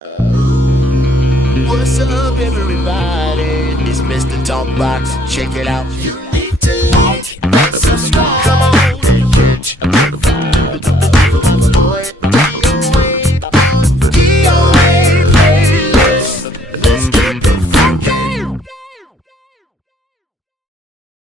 What's up, everybody? It's Mr. Talkbox. Check it out. You need to like and subscribe. Come on and catch a modified. DOA playlist. Let's get the funky.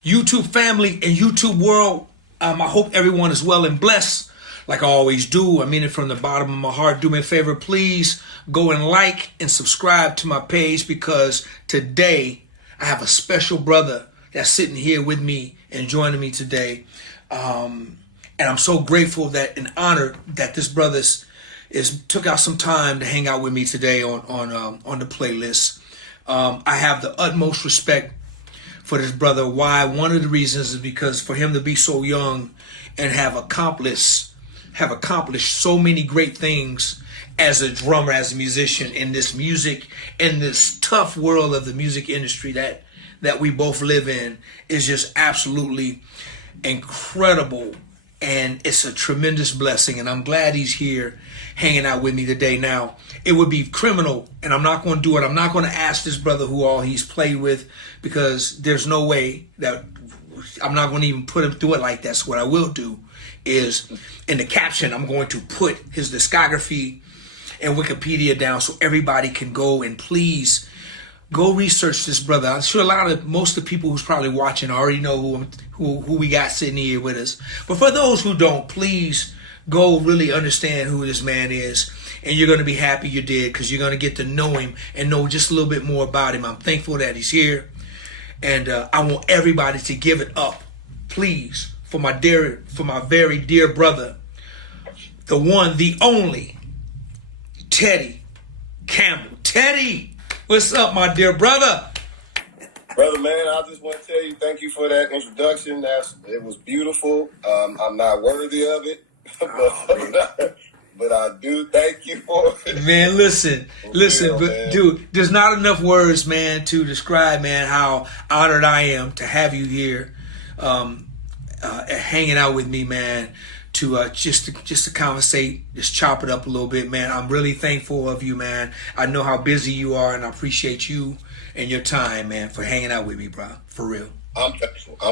YouTube family and YouTube world, I hope everyone is well and blessed. Like I always do, I mean it from the bottom of my heart. Do me a favor, please go and like and subscribe to my page, because today I have a special brother that's sitting here with me and joining me today. And I'm so grateful that and honored that this brother took out some time to hang out with me today on the playlist. I have the utmost respect for this brother. Why? One of the reasons is because for him to be so young and have accomplished so many great things as a drummer, as a musician in this music, in this tough world of the music industry that we both live in, is just absolutely incredible. And it's a tremendous blessing. And I'm glad he's here hanging out with me today. Now, it would be criminal, and I'm not going to do it. I'm not going to ask this brother who all he's played with, because there's no way that I'm not going to even put him through it like that. So what I will do is, in the caption, I'm going to put his discography and Wikipedia down so everybody can go and please go research this brother. I'm sure most of the people who's probably watching already know who we got sitting here with us. But for those who don't, please go really understand who this man is. And you're going to be happy you did, because you're going to get to know him and know just a little bit more about him. I'm thankful that he's here. And I want everybody to give it up, please, for my very dear brother, the one, the only, Teddy Campbell. Teddy, what's up, my dear brother? Brother, man, I just want to tell you thank you for that introduction. It was beautiful. I'm not worthy of it, but I do thank you for it. Man, listen, Real, but man. dude, there's not enough words, man, to describe, man, how honored I am to have you here, hanging out with me, man, to just to conversate, just chop it up a little bit, man. I'm really thankful of you, man. I know how busy you are, and I appreciate you and your time, man, for hanging out with me, bro. For real. I'm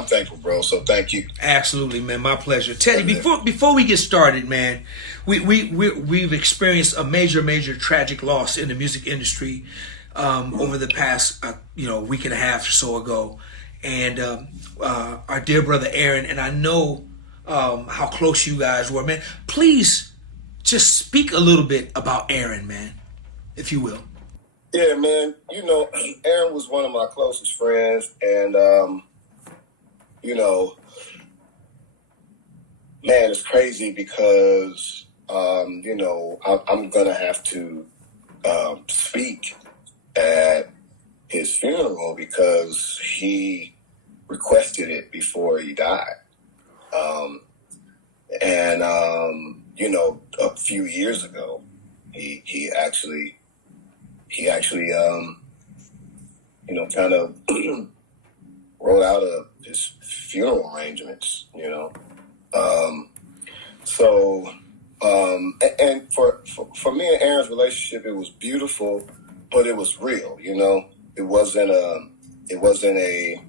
thankful, bro. So thank you. Absolutely, man. My pleasure. Teddy, before we get started, man, we've experienced a major tragic loss in the music industry over the past week and a half or so ago, and our dear brother Aaron, and I know how close you guys were, man. Please just speak a little bit about Aaron, man, if you will. Yeah, man. Aaron was one of my closest friends, and man, it's crazy because I'm gonna have to speak at his funeral because he requested it before he died. A few years ago, he actually kind of wrote out his funeral arrangements, and for me and Aaron's relationship, it was beautiful, but it was real, it wasn't a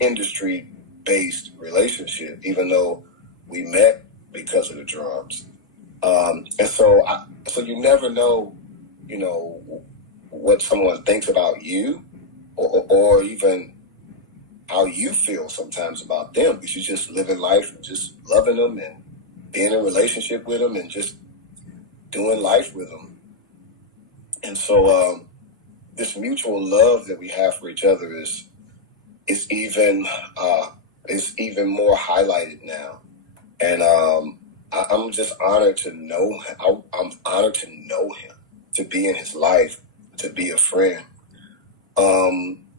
industry based relationship, even though we met because of the drums. And so you never know, what someone thinks about you or even how you feel sometimes about them, because you're just living life and just loving them and being in a relationship with them and just doing life with them. And so this mutual love that we have for each other is even more highlighted now. And I'm just honored to know him. I'm honored to know him, to be in his life, to be a friend.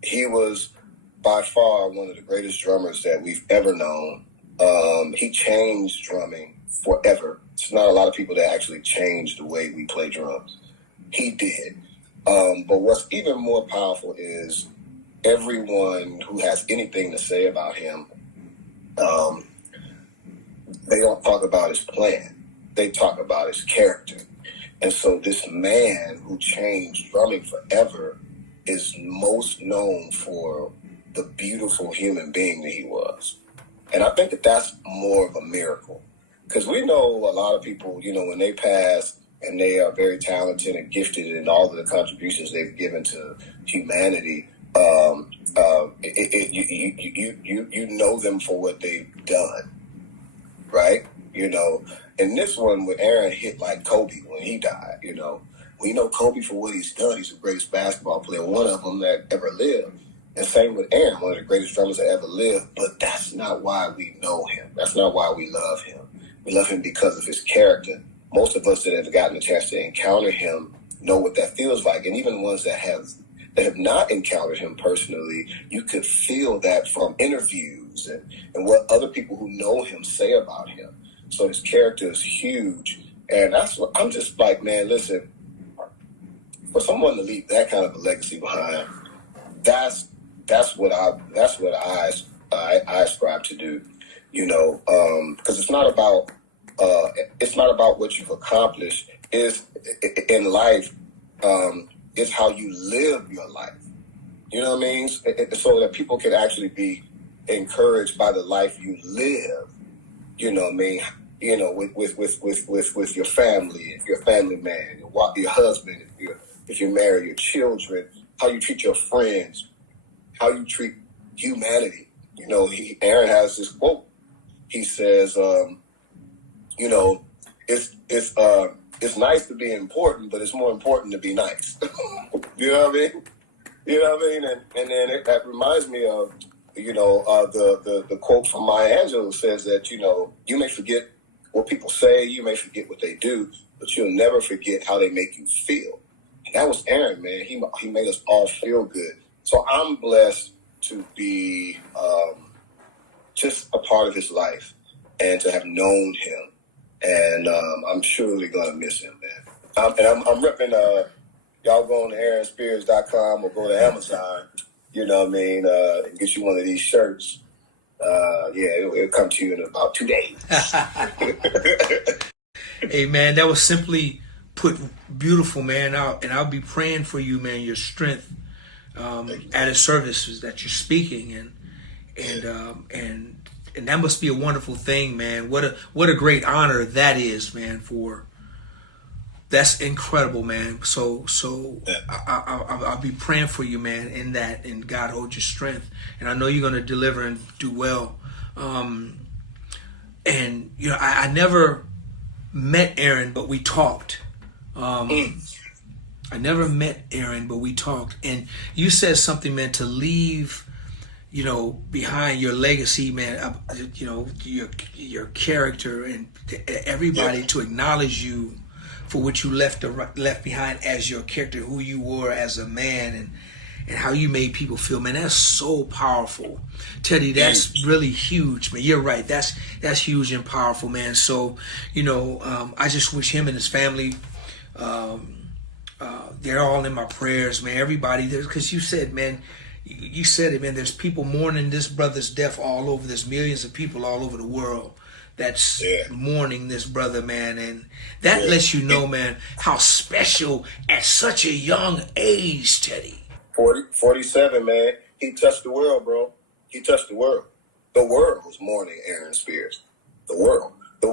He was by far one of the greatest drummers that we've ever known. He changed drumming forever. It's not a lot of people that actually changed the way we play drums. He did. But what's even more powerful is everyone who has anything to say about him, they don't talk about his plan. They talk about his character. And so this man who changed drumming forever is most known for the beautiful human being that he was. And I think that that's more of a miracle. Because we know a lot of people, you know, when they pass and they are very talented and gifted in all of the contributions they've given to humanity, you know them for what they've done, right? You know, and this one with Aaron hit like Kobe when he died, you know. We know Kobe for what he's done. He's the greatest basketball player, one of them that ever lived. And same with Aaron, one of the greatest drummers that ever lived. But that's not why we know him. That's not why we love him. We love him because of his character. Most of us that have gotten a chance to encounter him know what that feels like. And even the ones that have not encountered him personally, you could feel that from interviews and what other people who know him say about him. So his character is huge. And that's what I'm just like, man, listen, for someone to leave that kind of a legacy behind, that's what I ascribe to do, you know, because it's not about what you've accomplished. Is in life, it's how you live your life. You know what I mean? So that people can actually be encouraged by the life you live. You know what I mean? You know, with your family, if you're a family man, your husband, if you're married, your children, how you treat your friends, how you treat humanity. You know, Aaron has this quote. He says, you know, it's nice to be important, but it's more important to be nice. You know what I mean? You know what I mean? And then that reminds me of, you know, the quote from Maya Angelou says that, you know, you may forget what people say, you may forget what they do, but you'll never forget how they make you feel. And that was Aaron, man. He made us all feel good. So I'm blessed to be just a part of his life and to have known him. And I'm surely going to miss him, man. I'm repping, y'all go on to AaronSpears.com or go to Amazon, you know what I mean, and get you one of these shirts. It'll come to you in about 2 days. Hey, man, that was simply put beautiful, man. I'll be praying for you, man, your strength at a service that you're speaking, and that must be a wonderful thing, man. What a great honor that is, man. That's incredible, man. So I'll be praying for you, man, in that, and God hold your strength, and I know you're gonna deliver and do well. And you know, I never met Aaron, but we talked. I never met Aaron, but we talked, and you said something, man, to leave, you know, behind your legacy, man, you know, your character, and everybody to acknowledge you for what you left behind as your character, who you were as a man, and how you made people feel, man. That's so powerful, Teddy. That's really huge, man. You're right. That's huge and powerful, man. So, you know, I just wish him and his family, they're all in my prayers, man. Everybody there, because you said, man. You said it, man. There's people mourning this brother's death all over. There's millions of people all over the world that's mourning this brother, man. And that lets you know, man, how special at such a young age, Teddy. 47, man. He touched the world, bro. He touched the world. The world was mourning Aaron Spears. The world. The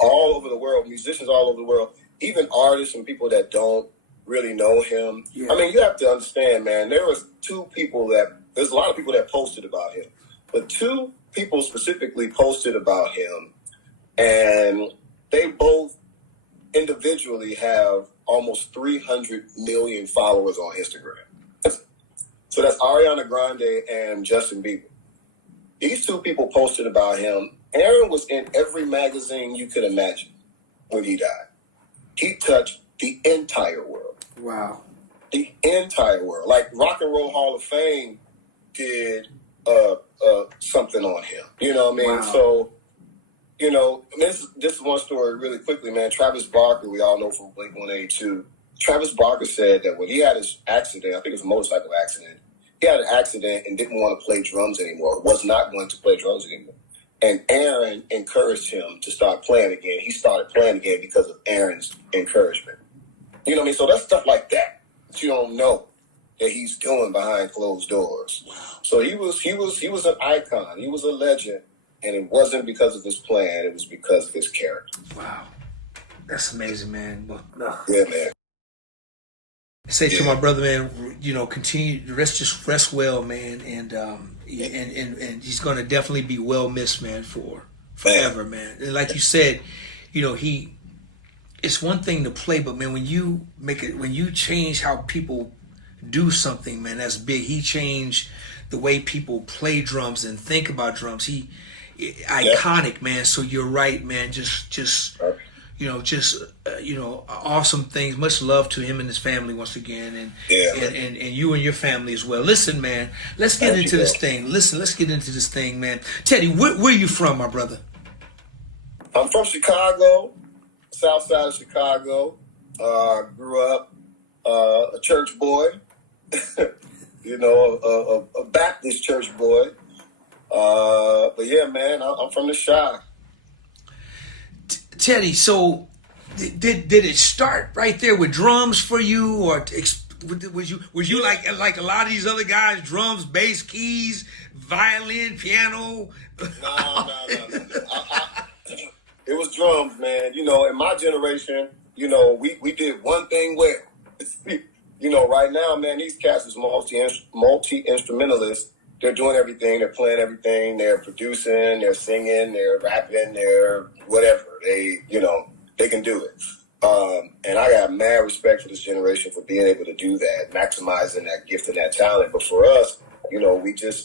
all over the world, musicians all over the world, even artists and people that don't really know him. I mean, you have to understand, man, there's a lot of people that posted about him, but 2 people specifically posted about him, and they both individually have almost 300 million followers on Instagram. So that's Ariana Grande and Justin Bieber. These 2 people posted about him. Aaron was in every magazine you could imagine when he died. He touched the entire world. Wow. The entire world. Like Rock and Roll Hall of Fame did something on him. You know what I mean? Wow. So, you know, this is one story really quickly, man. Travis Barker, we all know from Blink-182. Travis Barker said that when he had his accident, I think it was a motorcycle accident, he had an accident and didn't want to play drums anymore, was not going to play drums anymore. And Aaron encouraged him to start playing again. He started playing again because of Aaron's encouragement. You know what I mean? So that's stuff like that you don't know that he's doing behind closed doors. Wow. So he was an icon. He was a legend, and it wasn't because of his plan. It was because of his character. Wow, that's amazing, man. Well, yeah, man. Say to my brother, man, you know, continue rest well, man, and he's gonna definitely be well missed, man, forever, man. And like you said, you know, it's one thing to play, but man, when you change how people do something, man, that's big. He changed the way people play drums and think about drums. Iconic, man. So you're right, man. Awesome things. Much love to him and his family once again, and you and your family as well. Listen, man, let's get into this thing. Let's get into this thing, man. Teddy, where are you from, my brother? I'm from Chicago, south side of Chicago. Grew up a church boy, you know, a Baptist church boy. But yeah, man, I'm from the Chi. Teddy, so did it start right there with drums for you, or was you like a lot of these other guys, drums, bass, keys, violin, piano? No. It was drums, man. You know, in my generation, you know, we did one thing well. You know, right now, man, these cats is multi-instrumentalists. They're doing everything. They're playing everything. They're producing. They're singing. They're rapping. They're whatever. They can do it. And I got mad respect for this generation for being able to do that, maximizing that gift and that talent. But for us, you know, we did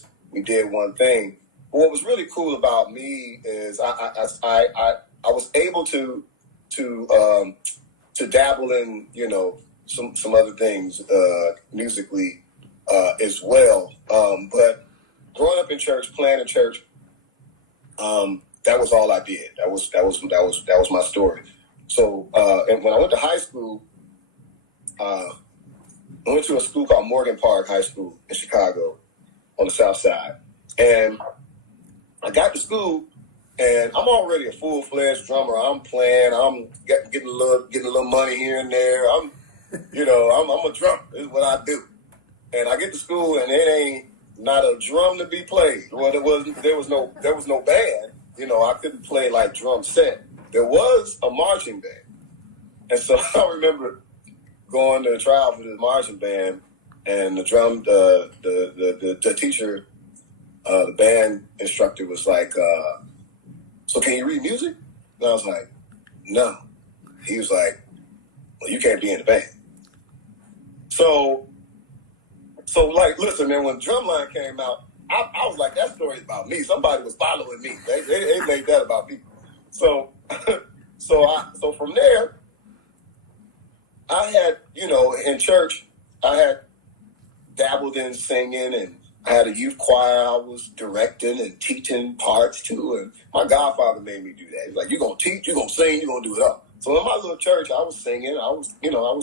one thing. But what was really cool about me is I was able to dabble in, you know, some other things musically as well. But growing up in church, playing in church, that was all I did. That was my story. So, and when I went to high school, I went to a school called Morgan Park High School in Chicago on the South Side, and I got to school, and I'm already a full-fledged drummer. I'm playing. I'm getting a little money here and there. I'm a drummer. This is what I do. And I get to school, and it ain't not a drum to be played. Well, there was no band. You know, I couldn't play like drum set. There was a marching band, and so I remember going to trial for this marching band, and the teacher, the band instructor was like, "So can you read music?" And I was like, "No." He was like, "Well, you can't be in the band." So like, listen, man, when Drumline came out, I was like, that story's about me. Somebody was following me. They made that about me. So from there, I had, you know, in church, I had dabbled in singing, and I had a youth choir I was directing and teaching parts to, and my godfather made me do that. He's like, you're going to teach, you're going to sing, you're going to do it all. So in my little church, I was singing, I was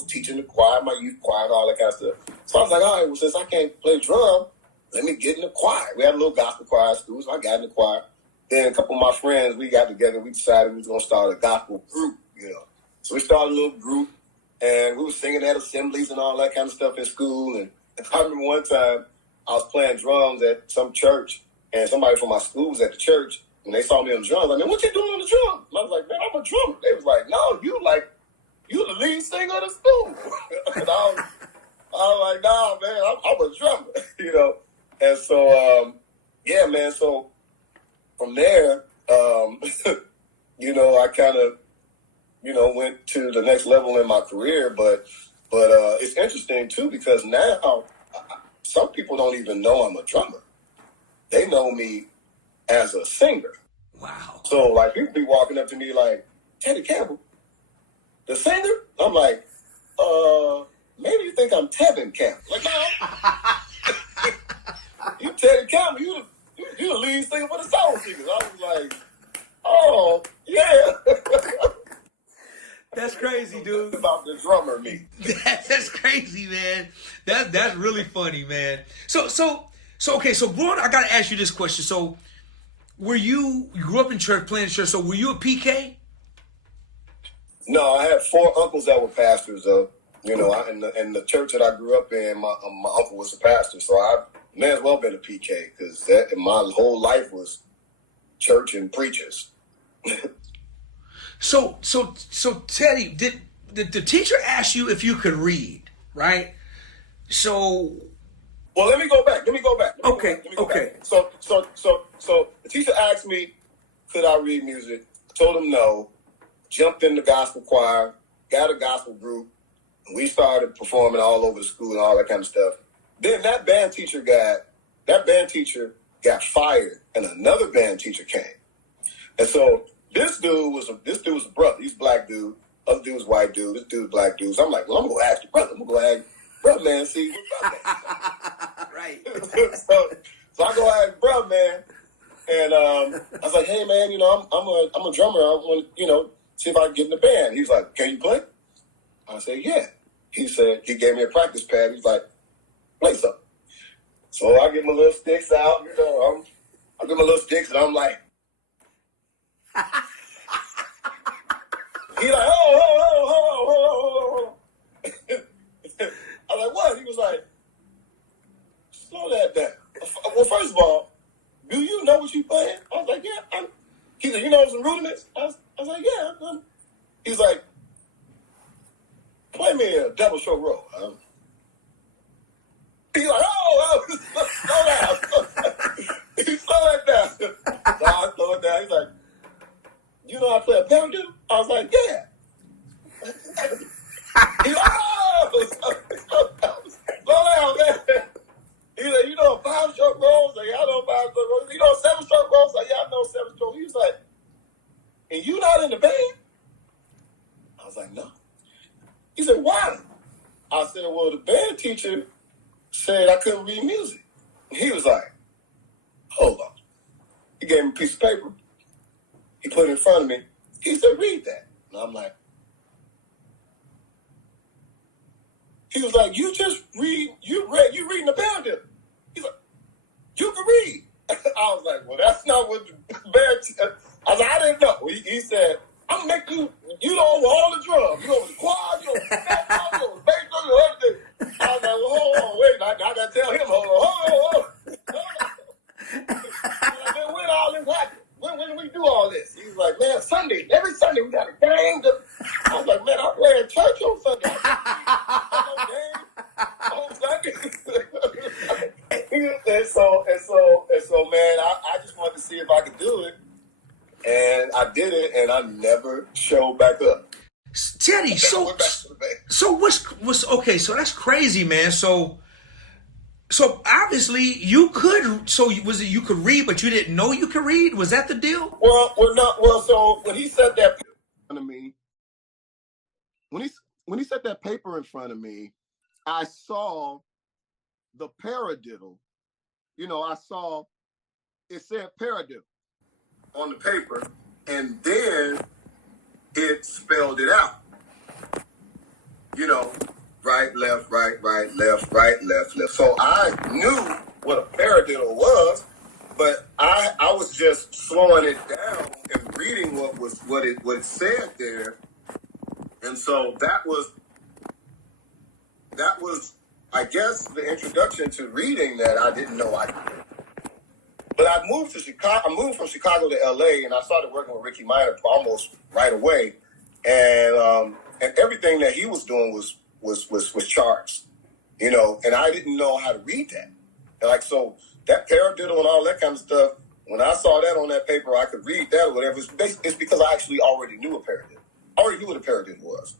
teaching the choir, my youth choir, and all that kind of stuff. So I was like, all right, well, since I can't play drum, let me get in the choir. We had a little gospel choir at school, so I got in the choir. Then a couple of my friends, we got together, we decided we was going to start a gospel group, you know. So we started a little group, and we were singing at assemblies and all that kind of stuff in school. And I remember one time I was playing drums at some church, and somebody from my school was at the church. When they saw me on the drums, I mean, what you doing on the drums? And I was like, man, I'm a drummer. They was like, no, you the lead singer of the school. And I was like, nah, man, I'm a drummer, you know. And so, yeah, man, so from there, you know, I kind of, you know, went to the next level in my career. But it's interesting, too, because now some people don't even know I'm a drummer. They know me as a singer. Wow. So, like, people be walking up to me like, Teddy Campbell, the singer? I'm like, maybe you think I'm Tevin Campbell. Like, no. You Teddy Campbell, you the lead singer for the Soul Seekers. I was like, oh, yeah. That's crazy, dude. About the drummer me. That's crazy, man. That's really funny, man. So okay, so growing up, I gotta ask you this question. So you grew up in church, playing in church, so were you a PK? No, I had 4 uncles that were pastors, though. You know, in the church that I grew up in, my uncle was a pastor, so I may as well been a PK because my whole life was church and preachers. So Teddy, did the teacher ask you if you could read, right? So, well, let me go back. Okay. So the teacher asked me, could I read music? I told him no. Jumped in the gospel choir, got a gospel group, and we started performing all over the school and all that kind of stuff. Then that band teacher got fired, and another band teacher came. And so this dude was a brother. He's a black dude. Other dude was white dude. This dude's black dude. So I'm like, well, I'm gonna ask the brother. I'm gonna go ask brother man. See what brother man. Right. so I go ask brother man, and I was like, hey man, you know, I'm a drummer. I want to, see if I can get in the band. He was like, can you play? I said, yeah. He gave me a practice pad. He's like, play something. So I get my little sticks out. I get my little sticks, and I'm like. He's like, oh. I was like, what? He was like, slow that down. Well, first of all, do you know what you playing? I was like, yeah. He said, you know some rudiments? I was like, yeah. He was like, play me a double short roll. He's like, slow down. He slow that down. So I slow it down. He's like, you know how to play a paradiddle? I was like, yeah. He's like, slow down, man. He's like, you know 5-stroke rolls? Like, I know 5-stroke rolls. You know 7-stroke rolls? Like, yeah, I know 7-stroke. He was like, and you not in the band? I was like, no. He said, why? I said, well, the band teacher said I couldn't read music. He was like, hold on. He gave me a piece of paper. He put it in front of me. He said, read that. And I'm like, he was like, you just read, you reading the band. He's like, you can read. I was like, well, that's not what the band, I was like, I didn't know. He said, I'm going to make you know over all the drums. You know over the choir, you know over the bass drum, you know over the bass drum, you know everything. I was like, well, hold on, wait. I got to tell him, hold on. Like, when all this happened? When did we do all this? He was like, man, Sunday. Every Sunday we got a game. I was like, man, I play in church on Sunday. On Sunday. and so, man, I just wanted to see if I could do it. And I did it, and I never showed back up. Teddy, so what's okay? So that's crazy, man. So obviously you could. So was it you could read, but you didn't know you could read? Was that the deal? So when he said that in front of me, when he set that paper in front of me, I saw the paradiddle. I saw it said paradiddle on the paper, and then it spelled it out. Right, left, right, left, right, left. So I knew what a paradiddle was, but I was just slowing it down and reading what it said there. And so that was I guess the introduction to reading that I didn't know I could. But I moved to Chicago. I moved from Chicago to LA, and I started working with Ricky Minor almost right away. And everything that he was doing was charts, and I didn't know how to read that. And so that paradiddle and all that kind of stuff, when I saw that on that paper, I could read that or whatever. It's because I actually already knew a paradiddle. I already knew what a paradiddle was.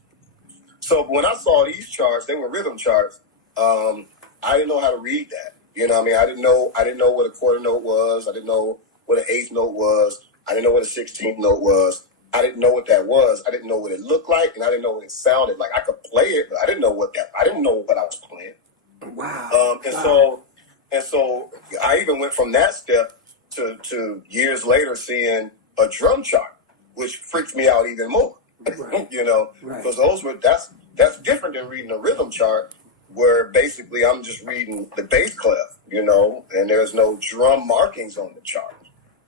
So when I saw these charts, they were rhythm charts. I didn't know how to read that. I didn't know what a quarter note was. I didn't know what an eighth note was. I didn't know what a 16th note was. I didn't know what that was. I didn't know what it looked like, and I didn't know what it sounded like. I could play it, but I didn't know what I was playing. Wow. So I even went from that step to years later seeing a drum chart, which freaked me out even more. Right. Because that's different than reading a rhythm chart, where basically I'm just reading the bass clef, and there's no drum markings on the chart.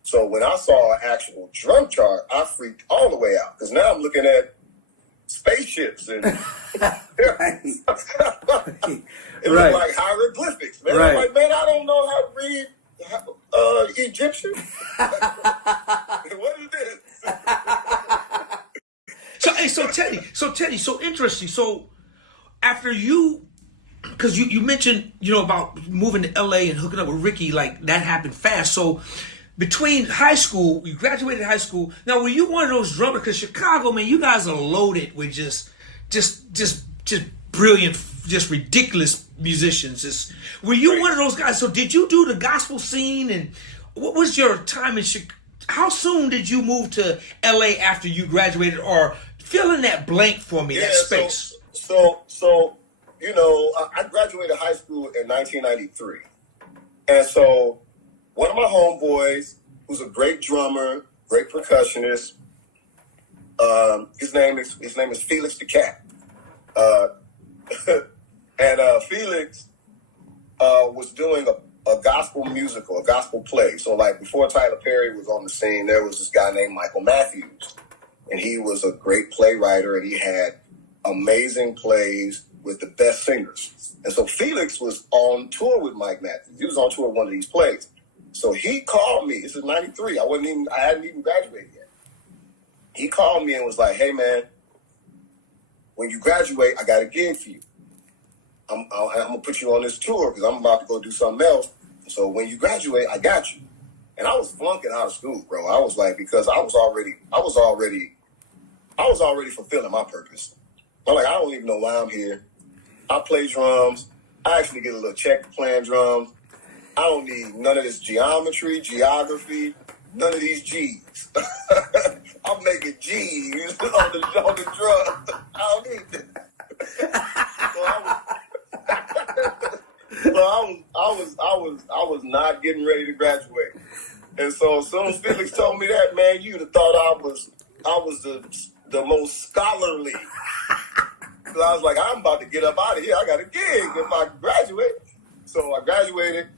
So when I saw an actual drum chart, I freaked all the way out, because now I'm looking at spaceships and Right. it looked like hieroglyphics. Man, I'm like, man, I don't know how to read Egyptian. What is this? So Teddy, so interesting. So after you, because you mentioned, about moving to LA and hooking up with Ricky, like that happened fast. So between high school, you graduated high school. Now, were you one of those drummers? Because Chicago, man, you guys are loaded with just brilliant, just ridiculous musicians. Were you one of those guys? So did you do the gospel scene? And what was your time in Chicago? How soon did you move to LA after you graduated? Or fill in that blank for me, that space. So I graduated high school in 1993. And so one of my homeboys, who's a great drummer, great percussionist, his name is Felix the Cat. And Felix was doing a gospel musical, a gospel play. So like before Tyler Perry was on the scene, there was this guy named Michael Matthews. And he was a great playwright, and he had amazing plays with the best singers. And so Felix was on tour with Mike Matthews. He was on tour with one of these plays. So he called me. This is 93. I hadn't even graduated yet. He called me and was like, hey man, when you graduate, I got a gig for you. I'm gonna put you on this tour because I'm about to go do something else. So when you graduate, I got you. And I was flunking out of school, bro. I was like, because I was already fulfilling my purpose. I'm like, I don't even know why I'm here. I play drums. I actually get a little check for playing drums. I don't need none of this geometry, geography, none of these G's. I'm making G's on the drum. I don't need that. I was not getting ready to graduate. And so as soon as Felix told me that, man, you'd have thought I was the most scholarly. So I was like, I'm about to get up out of here. I got a gig if I graduate. So I graduated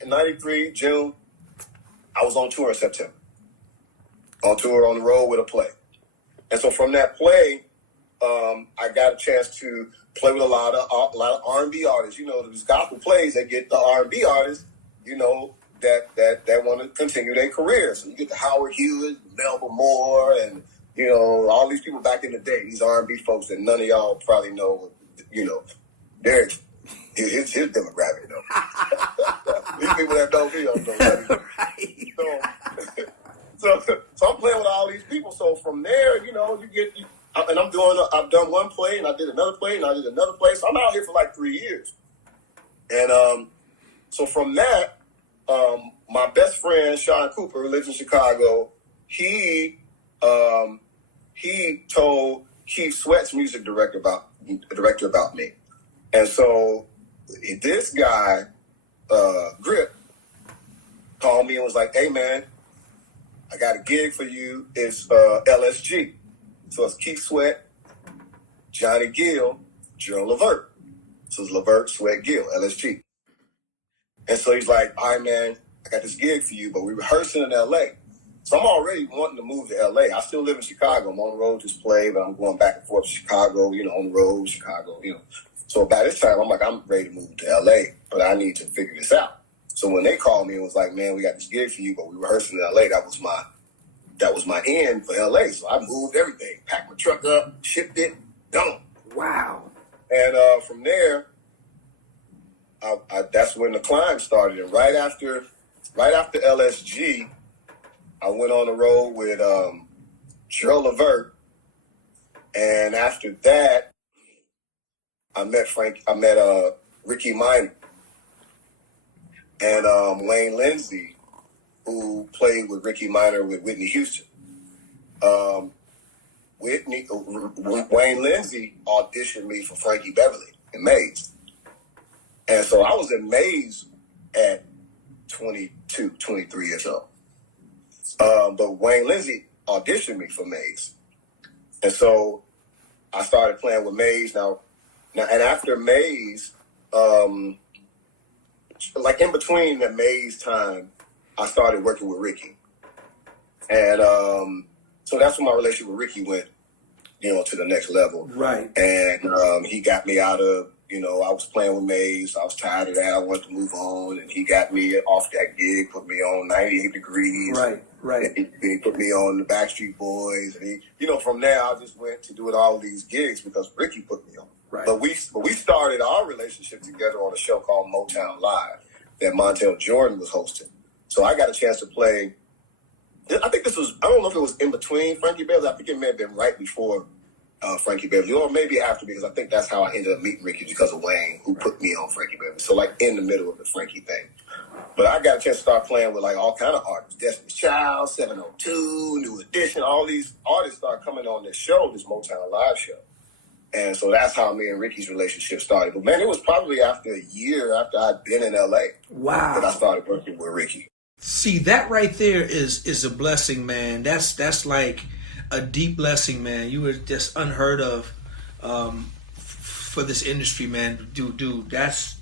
in 93, June. I was on tour in September. On tour on the road with a play. And so from that play, I got a chance to play with a lot of R&B artists. These gospel plays, they get the R&B artists, that want to continue their career. So you get the Howard Hughes, Melba Moore, and all these people back in the day, these R&B folks that none of y'all probably know, they're his demographic, though. These people that don't know. Right. So I'm playing with all these people. So from there, and I've done one play, and I did another play, and I did another play. So I'm out here for like 3 years. And so from that, my best friend, Sean Cooper, who lives in Chicago, he told Keith Sweat's music director about me. And so this guy, Grip, called me and was like, hey man, I got a gig for you. It's LSG. So it's Keith Sweat, Johnny Gill, Gerald Levert. So it's Levert, Sweat, Gill, LSG. And so he's like, all right, man, I got this gig for you, but we're rehearsing in LA. So I'm already wanting to move to LA. I still live in Chicago. I'm on the road, just play, but I'm going back and forth to Chicago, on the road, Chicago, So by this time, I'm like, I'm ready to move to LA, but I need to figure this out. So when they called me and was like, man, we got this gig for you, but we're rehearsing in LA, that was my end for LA. So I moved everything, packed my truck up, shipped it, gone. Wow. And from there, that's when the climb started. And right after LSG, I went on the road with Gerald Levert. And after that, I met Ricky Minor and Wayne Lindsey, who played with Ricky Minor with Whitney Houston. Wayne Lindsey auditioned me for Frankie Beverly in Maze. And so I was in Maze at 22, 23 years old. But Wayne Lindsey auditioned me for Maze. And so I started playing with Maze. Now, and after Maze, like in between the Maze time, I started working with Ricky. And so that's when my relationship with Ricky went to the next level. Right. And he got me out of, I was playing with Maze. I was tired of that. I wanted to move on. And he got me off that gig, put me on 98 Degrees. Right. And he put me on the Backstreet Boys. And from there, I just went to doing all these gigs because Ricky put me on. Right. But we started our relationship together on a show called Motown Live that Montel Jordan was hosting. So I got a chance to play. I think this was, I don't know if it was in between Frankie Beverly. I think it may have been right before Frankie Beverly, or maybe after, because I think that's how I ended up meeting Ricky, because of Wayne, who put me on Frankie Beverly. So like in the middle of the Frankie thing. But I got a chance to start playing with like all kind of artists. Destiny's Child, 702, New Edition, all these artists started coming on this show, this Motown Live show. And so that's how me and Ricky's relationship started. But man, it was probably after a year after I'd been in LA. Wow. That I started working with Ricky. See, that right there is a blessing, man. That's like a deep blessing, man. You were just unheard of for this industry, man. Dude, that's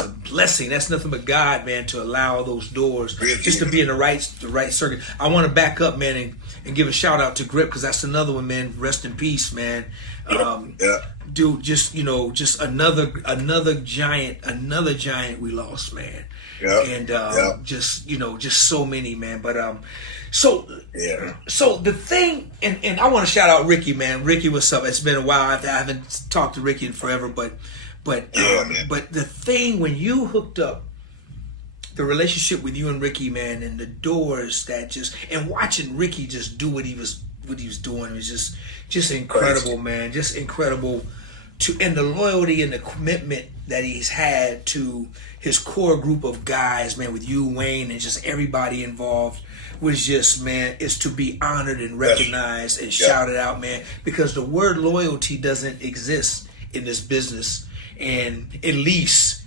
a blessing. That's nothing but God, man, to allow those doors just to be in the right circuit. I want to back up, man, and give a shout out to Grip, because that's another one, man. Rest in peace, man. Dude, just another giant we lost, man. And just so many, man. But so the thing, and I want to shout out Ricky, man. Ricky, what's up? It's been a while. I haven't talked to Ricky in forever, but the thing, when you hooked up the relationship with you and Ricky, man, and the doors that and watching Ricky just do what he was doing was just incredible, man. Just incredible. And the loyalty and the commitment that he's had to his core group of guys, man, with you, Wayne, and just everybody involved, was just, man, is to be honored and recognized and shouted out, man, because the word loyalty doesn't exist in this business. And at least,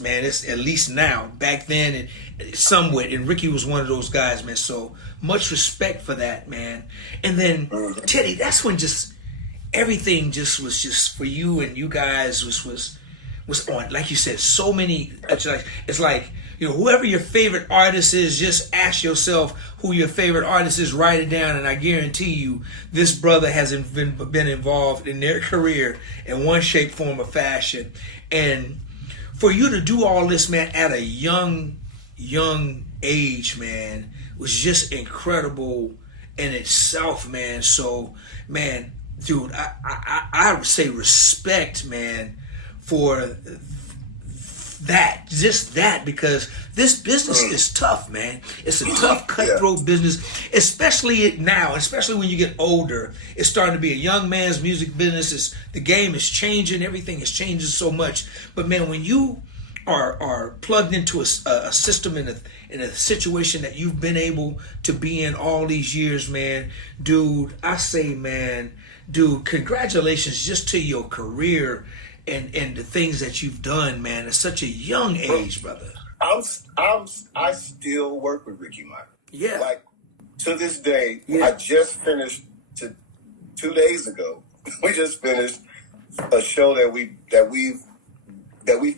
man, it's at least now. Back then, somewhat, and Ricky was one of those guys, man. So much respect for that, man. And then Teddy, that's when just everything was for you and you guys was on, like you said, so many. It's like whoever your favorite artist is, just ask yourself who your favorite artist is, write it down, and I guarantee you this brother has been involved in their career in one shape, form, or fashion. And for you to do all this, man, at a young age, man, was just incredible in itself, man. So, man, dude, I would say respect, man, for that, because this business is tough, man. It's a tough, cutthroat business, especially now, especially when you get older. It's starting to be a young man's music business. The game is changing. Everything is changing so much. But man, when you are plugged into a system in a situation that you've been able to be in all these years, man, dude, I say, man, dude, congratulations just to your career and the things that you've done, man, at such a young age, brother. I still work with Ricky Martin. Yeah. Like, to this day, I just finished 2 days ago. We just finished a show that we've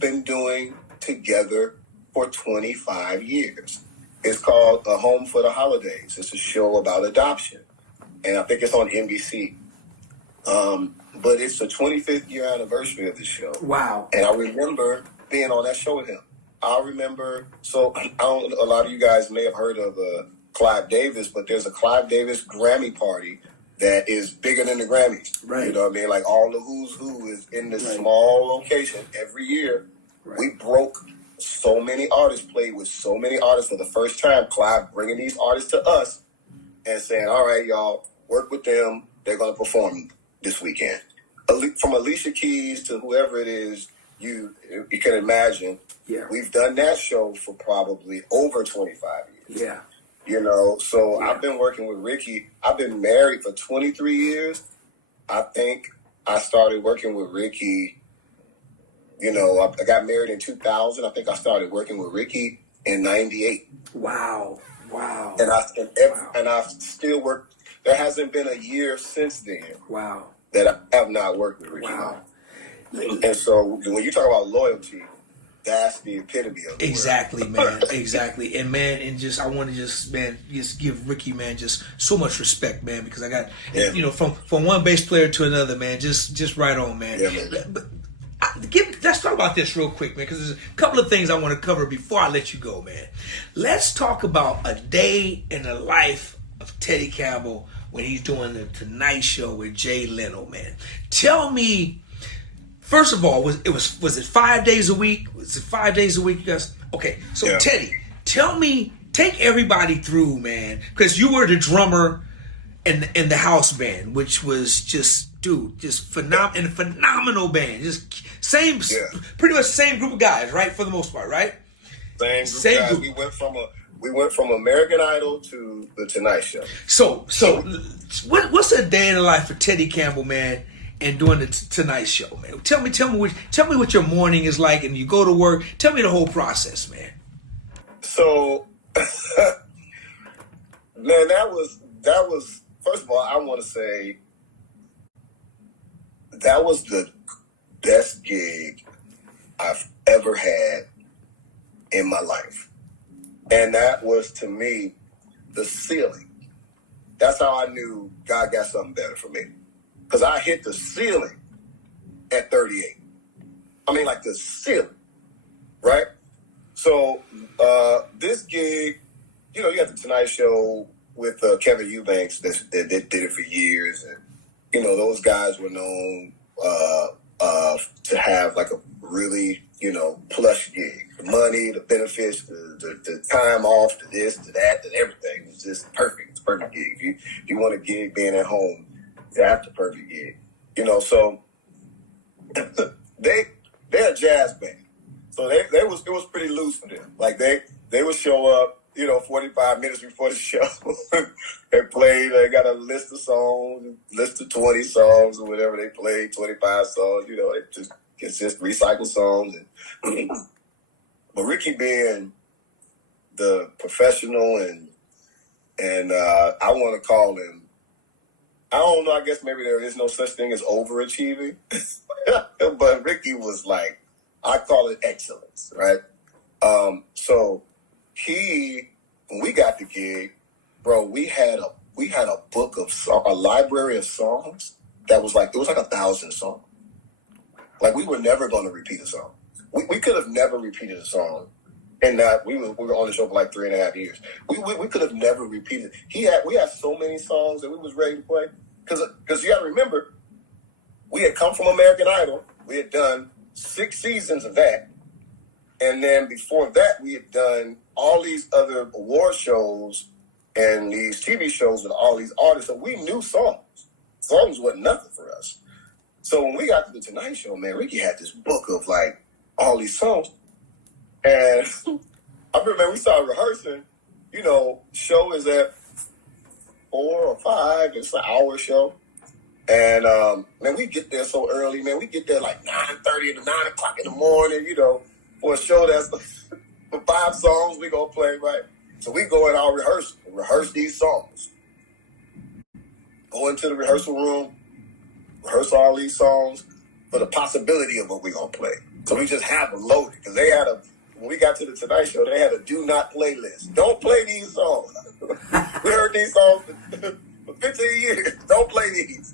been doing together for 25 years. It's called A Home for the Holidays. It's a show about adoption, and I think it's on NBC. But it's the 25th year anniversary of the show. Wow. And I remember being on that show with him. A lot of you guys may have heard of Clive Davis, but there's a Clive Davis Grammy party that is bigger than the Grammys. Right. You know what I mean? Like, all the who's who is in this small location every year. Right. We broke so many artists, played with so many artists for the first time. Clive bringing these artists to us and saying, all right, y'all, work with them. They're going to perform this weekend. From Alicia Keys to whoever it is, you can imagine. Yeah. We've done that show for probably over 25 years. Yeah. So I've been working with Ricky. I've been married for 23 years. I think I started working with Ricky, I got married in 2000. I think I started working with Ricky in 98. Wow. And I've still worked. There hasn't been a year since then. Wow. That I have not worked with Ricky. Wow. And so when you talk about loyalty, that's the epitome of the Exactly, man. Exactly. And man, and just I want to just give Ricky, man, just so much respect, man, because I got from one bass player to another, man, just right on, man. Yeah, man. But let's talk about this real quick, man, because there's a couple of things I want to cover before I let you go, man. Let's talk about a day in the life of Teddy Campbell when he's doing the Tonight Show with Jay Leno, man. Tell me. First of all, was it 5 days a week? Was it 5 days a week, you guys? Okay, so yeah. Teddy, take everybody through, man, because you were the drummer in the house band, which was phenomenal band, pretty much same group of guys, right, for the most part, right? Same group of guys. We went from American Idol to the Tonight Show. So what's a day in the life for Teddy Campbell, man? And doing the Tonight Show, man. Tell me what your morning is like, and you go to work. Tell me the whole process, man. So, man, that was. First of all, I want to say that was the best gig I've ever had in my life, and that was, to me, the ceiling. That's how I knew God got something better for me. Because I hit the ceiling at 38. I mean, like the ceiling, right? So this gig, you got the Tonight Show with Kevin Eubanks that did it for years. And, those guys were known to have like a really, plush gig. The money, the benefits, the time off, the this, to that, and everything. It was just perfect. It's a perfect gig. If you want a gig being at home, that's the perfect gig, So they're a jazz band, so it was pretty loose for them. Like they would show up, 45 minutes before the show. They got a list of songs, list of 20 songs or whatever they played, 25 songs. They just recycle songs. And but Ricky being the professional and I want to call him. I don't know, I guess maybe there is no such thing as overachieving. But Ricky was like, I call it excellence, right? So when we got the gig, bro, we had a book of a library of songs that was like, it was like 1,000 songs. Like we were never going to repeat a song. We could have never repeated a song. And that we were on the show for like 3.5 years. We could have never repeated. We had so many songs that we was ready to play. Because you got to remember, we had come from American Idol. We had done 6 seasons of that. And then before that, we had done all these other award shows and these TV shows with all these artists. So we knew songs. Songs wasn't nothing for us. So when we got to the Tonight Show, man, Ricky had this book of like all these songs. And I remember we started rehearsing, show is at 4 or 5, it's an hour show. And, man, we get there so early, man. We get there like 9:30 to 9 o'clock in the morning, for a show that's for 5 songs we gonna play, right? So we go in our rehearsal and rehearse these songs. Go into the rehearsal room, rehearse all these songs for the possibility of what we gonna play. So we just have them loaded, because when we got to the Tonight Show, they had a do not play list. Don't play these songs. We heard these songs for 15 years. Don't play these.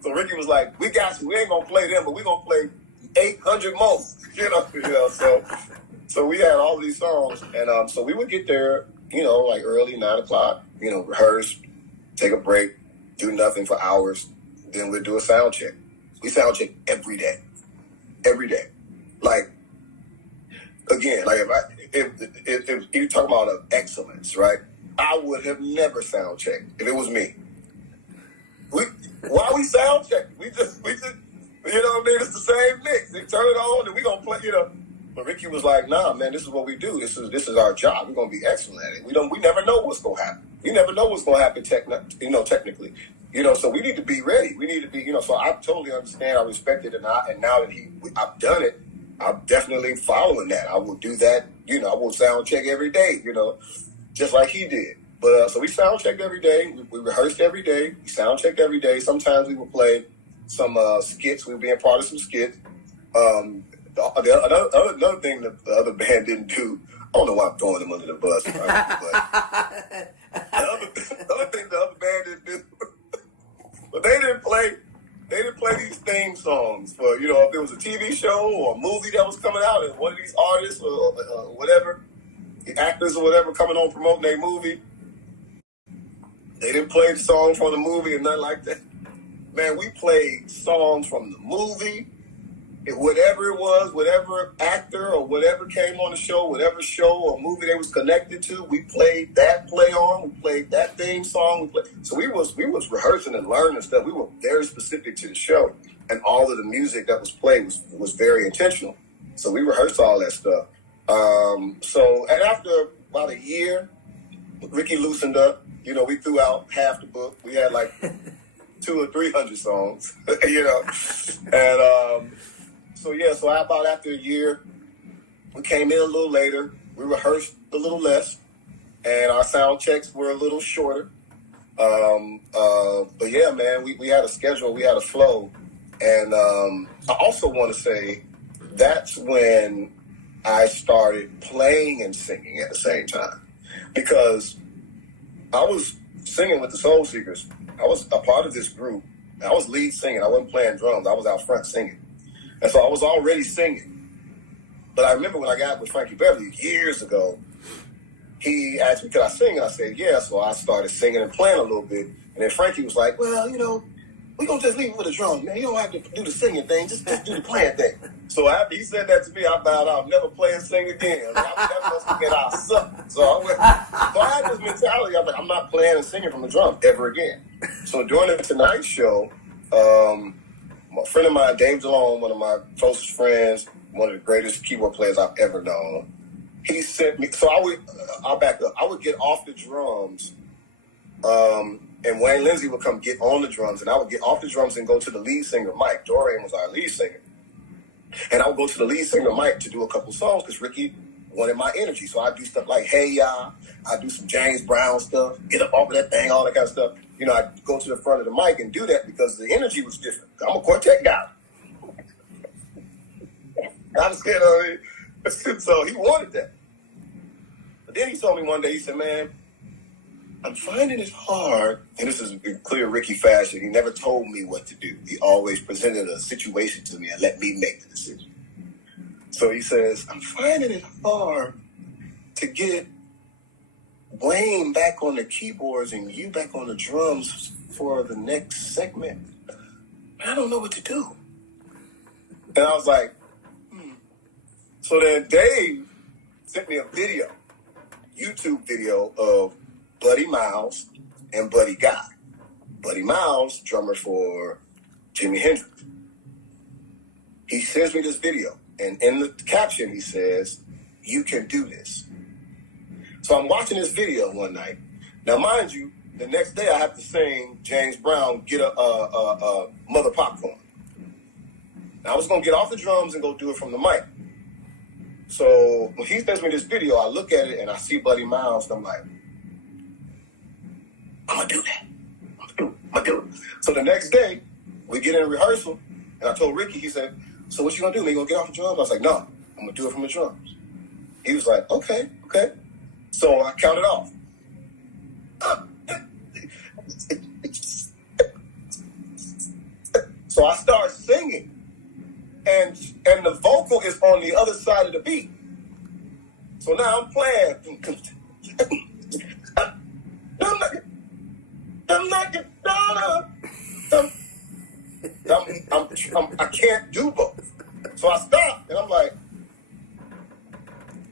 So Ricky was like, we got you. We ain't going to play them, but we going to play 800 more. So we had all these songs. And so we would get there, like early, 9 o'clock, rehearse, take a break, do nothing for hours. Then we'd do a sound check. We sound check every day. Every day. Like, again, like if you talk about excellence, right? I would have never sound checked if it was me. Why we sound check? We just, you know what I mean? It's the same mix. They turn it on and we gonna play, But Ricky was like, nah, man, this is what we do. This is our job. We're gonna be excellent at it. We never know what's gonna happen. We never know what's gonna happen technically. So we need to be ready. We need to be, so I totally understand. I respect it, and now that I've done it, I'm definitely following that. I will do that. I will sound check every day, just like he did. But so we sound checked every day. We rehearsed every day. We sound checked every day. Sometimes we would play some skits. We would be a part of some skits. Another thing that the other band didn't do, I don't know why I'm throwing them under the bus, right? But the other thing the other band didn't do, but they didn't play these theme songs for, you know, if there was a TV show or a movie that was coming out and one of these artists or whatever, the actors or whatever coming on promoting their movie, they didn't play the song from the movie and nothing like that. Man, we played songs from the movie, whatever it was, whatever actor or whatever came on the show, whatever show or movie they was connected to, we played that play on, we played that theme song. So we was rehearsing and learning stuff. We were very specific to the show, and all of the music that was played was very intentional. So we rehearsed all that stuff. And after about a year, Ricky loosened up. You know, we threw out half the book. We had like 200 or 300 songs, you know. And so about after a year, we came in a little later. We rehearsed a little less, and our sound checks were a little shorter. But yeah, man, we had a schedule, we had a flow. And I also want to say that's when I started playing and singing at the same time, because I was singing with the Soul Seekers. I was a part of this group. I was lead singing. I wasn't playing drums. I was out front singing. And so I was already singing. But I remember when I got with Frankie Beverly years ago, he asked me, could I sing? And I said, yeah. So I started singing and playing a little bit. And then Frankie was like, well, you know, we're going to just leave it with the drums, man. You don't have to do the singing thing. Just do the playing thing. So after he said that to me, I vowed I'll never play and sing again. That must have been our suck. So I had this mentality. I was like, I'm not playing and singing from the drums ever again. So during the Tonight Show, a friend of mine, Dave DeLone, one of my closest friends, one of the greatest keyboard players I've ever known, he sent me, so I'll back up. I would get off the drums, and Wayne Lindsay would come get on the drums, and I would get off the drums and go to the lead singer, Mike. Dorian was our lead singer. And I would go to the lead singer, Mike, to do a couple songs, because Ricky wanted my energy. So I'd do stuff like, hey, y'all. I'd do some James Brown stuff, get up off of that thing, all that kind of stuff. You know, I'd go to the front of the mic and do that because the energy was different. I'm a quartet guy. I'm scared of it. So he wanted that. But then he told me one day, he said, man, I'm finding it hard. And this is in clear Ricky fashion. He never told me what to do. He always presented a situation to me and let me make the decision. So he says, I'm finding it hard to get Wayne back on the keyboards and you back on the drums for the next segment. I don't know what to do. And I was like, So then Dave sent me a video, YouTube video of Buddy Miles and Buddy Guy. Buddy Miles, drummer for Jimi Hendrix. He sends me this video, and in the caption he says, you can do this. So I'm watching this video one night. Now, mind you, the next day I have to sing James Brown, Get a Mother Popcorn. Now, I was going to get off the drums and go do it from the mic. So when he sends me this video, I look at it and I see Buddy Miles, and I'm like, I'm going to do that. I'm going to do it. So the next day, we get in rehearsal, and I told Ricky, he said, so what you going to do? Man, you going to get off the drums? I was like, no, I'm going to do it from the drums. He was like, okay. So I counted off. So I start singing, and the vocal is on the other side of the beat. So now I'm playing. I can't do both. So I stop, and I'm like,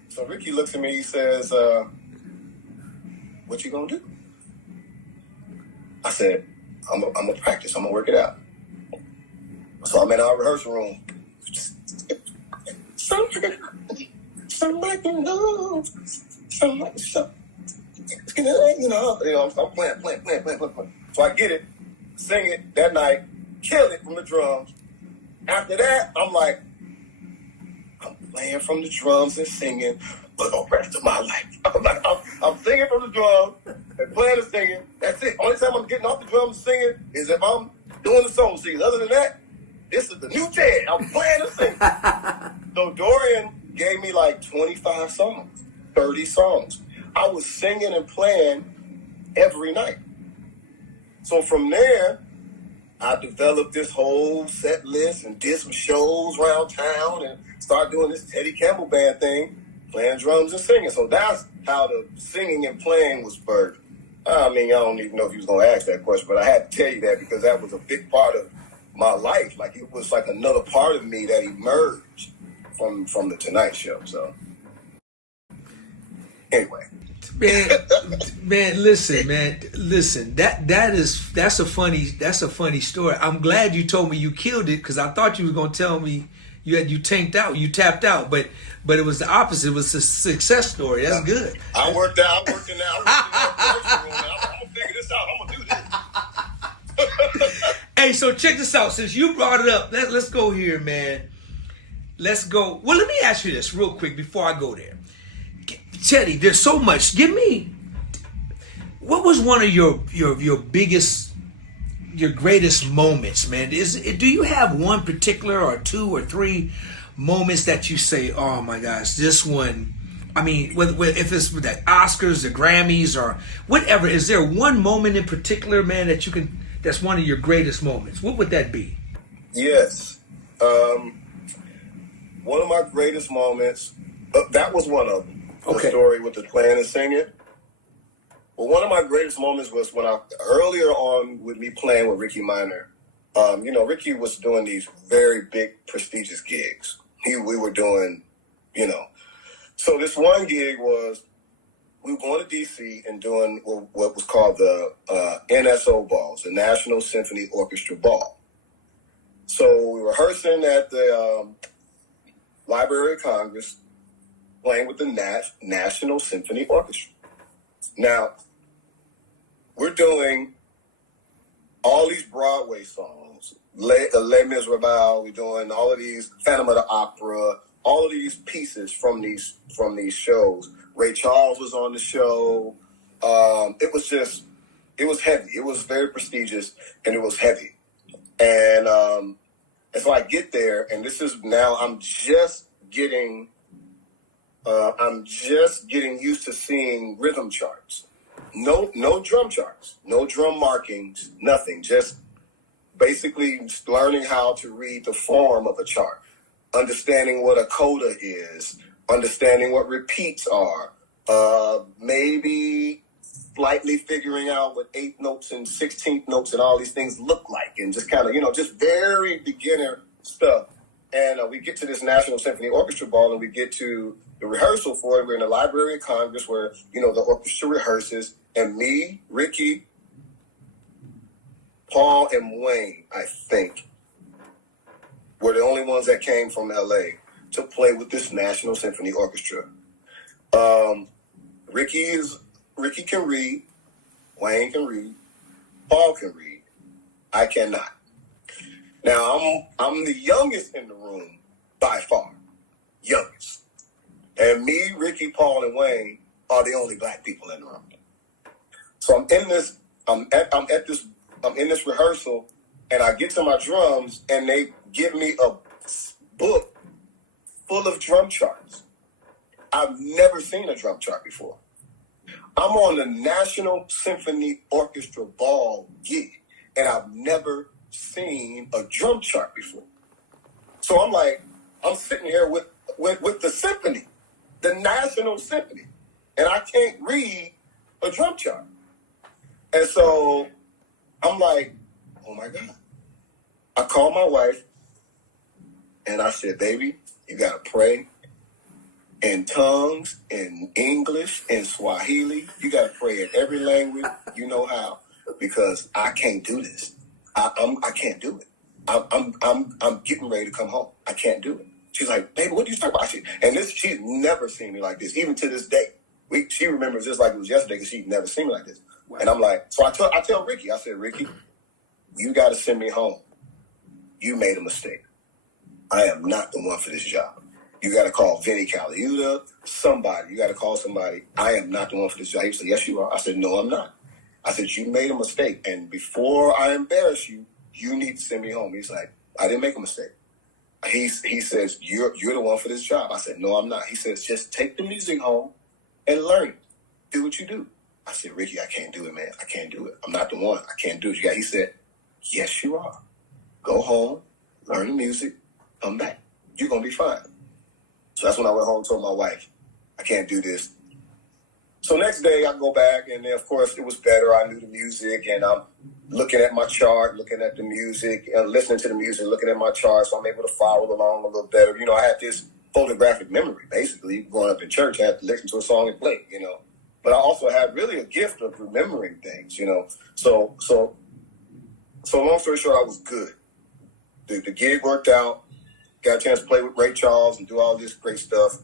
so Ricky looks at me, he says, what you gonna do? I said, I'm gonna practice, I'm gonna work it out. So I'm in our rehearsal room. Somebody knows. You know, I'm playing. So I get it, sing it that night, kill it from the drums. After that, I'm like, I'm playing from the drums and singing for the rest of my life. I'm singing from the drums and playing and singing. That's it. Only time I'm getting off the drums and singing is if I'm doing the soul seekers. Other than that, this is the new Ted. I'm playing and singing. So Dorian gave me like 25 songs, 30 songs. I was singing and playing every night. So from there, I developed this whole set list and did some shows around town and started doing this Teddy Campbell band thing, playing drums and singing. So that's how the singing and playing was birthed. I mean, I don't even know if you was going to ask that question, but I had to tell you that because that was a big part of my life. Like, it was like another part of me that emerged from the Tonight Show. So anyway. Man, listen. That's a funny story. I'm glad you told me you killed it because I thought you was gonna tell me you tapped out, but it was the opposite. It was a success story. That's good. I worked in that production room. I'm gonna figure this out. I'm gonna do this. Hey, so check this out. Since you brought it up, let's go here, man. Let's go. Well, let me ask you this real quick before I go there. Teddy, there's so much. Give me, what was one of your biggest, your greatest moments, man? Do you have one particular or two or three moments that you say, oh my gosh, this one, I mean, if it's with the Oscars, the Grammys, or whatever, is there one moment in particular, man, that's one of your greatest moments? What would that be? Yes. One of my greatest moments, that was one of them. The story with the playing and singing. Well, one of my greatest moments was when earlier on with me playing with Ricky Minor. Ricky was doing these very big, prestigious gigs. We were doing, So this one gig was, we were going to D.C. and doing what was called the NSO Balls, the National Symphony Orchestra Ball. So we were rehearsing at the Library of Congress, playing with the National Symphony Orchestra. Now, we're doing all these Broadway songs, Les Miserables, we're doing all of these, Phantom of the Opera, all of these pieces from these shows. Ray Charles was on the show. It was heavy. It was very prestigious, and it was heavy. And so I get there, and this is now, I'm just getting used to seeing rhythm charts. No drum charts, no drum markings, nothing. Just basically learning how to read the form of a chart, understanding what a coda is, understanding what repeats are, maybe slightly figuring out what 8th notes and 16th notes and all these things look like, and just kind of, just very beginner stuff. And we get to this National Symphony Orchestra Ball, and we get to the rehearsal for it. We're in the Library of Congress where, the orchestra rehearses. And me, Ricky, Paul, and Wayne, I think, were the only ones that came from L.A. to play with this National Symphony Orchestra. Ricky can read. Wayne can read. Paul can read. I cannot. Now, I'm the youngest in the room by far. Youngest. And me, Ricky, Paul, and Wayne are the only black people in the room. So I'm in this rehearsal, and I get to my drums, and they give me a book full of drum charts. I've never seen a drum chart before. I'm on the National Symphony Orchestra Ball gig, and I've never seen a drum chart before. So I'm sitting here with the symphony, the National Symphony, and I can't read a drum chart. And so I'm like, oh my God. I called my wife and I said, baby, you got to pray in tongues, in English, in Swahili. You got to pray in every language you know how, because I can't do this. I can't do it. I'm getting ready to come home. I can't do it. She's like, baby, what are you talking about? She's never seen me like this, even to this day. She remembers this like it was yesterday because she'd never seen me like this. Wow. And I'm like, so I tell Ricky, I said, Ricky, you got to send me home. You made a mistake. I am not the one for this job. You got to call Vinny Caliuta, somebody. You got to call somebody. I am not the one for this job. He said, yes, you are. I said, no, I'm not. I said, you made a mistake. And before I embarrass you, you need to send me home. He's like, I didn't make a mistake. he says, you're the one for this job. I said, no, I'm not. He says, just take the music home and learn it. Do what you do. I said, Ricky, I can't do it, man. I can't do it. I'm not the one. I can't do it. He said, yes, you are. Go home, learn the music, come back. You're going to be fine. So that's when I went home and told my wife, I can't do this. So next day I go back, and then, of course, it was better. I knew the music, and I'm looking at my chart, looking at the music, listening to the music, looking at my chart, so I'm able to follow along a little better. You know, I had this photographic memory, basically. Growing up in church, I had to listen to a song and play, you know. But I also had really a gift of remembering things, you know. So long story short, I was good. The gig worked out. Got a chance to play with Ray Charles and do all this great stuff.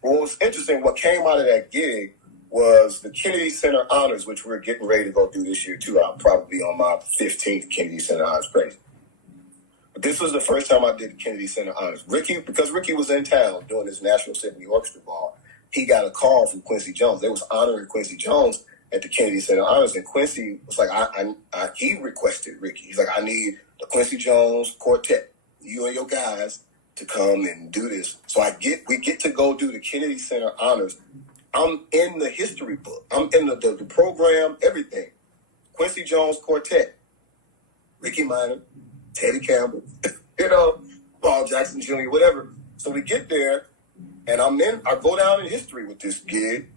What was interesting, what came out of that gig was the Kennedy Center Honors, which we're getting ready to go do this year, too. I'll probably be on my 15th Kennedy Center Honors. Crazy. But this was the first time I did the Kennedy Center Honors. Because Ricky was in town doing his National Orchestra Ball, he got a call from Quincy Jones. They was honoring Quincy Jones at the Kennedy Center Honors, and Quincy was like, he requested Ricky. He's like, I need the Quincy Jones Quartet, you and your guys, to come and do this. So we get to go do the Kennedy Center Honors. I'm in the history book. I'm in the program, everything. Quincy Jones Quartet, Ricky Minor, Teddy Campbell, you know, Paul Jackson Jr., whatever. So we get there, and I go down in history with this gig.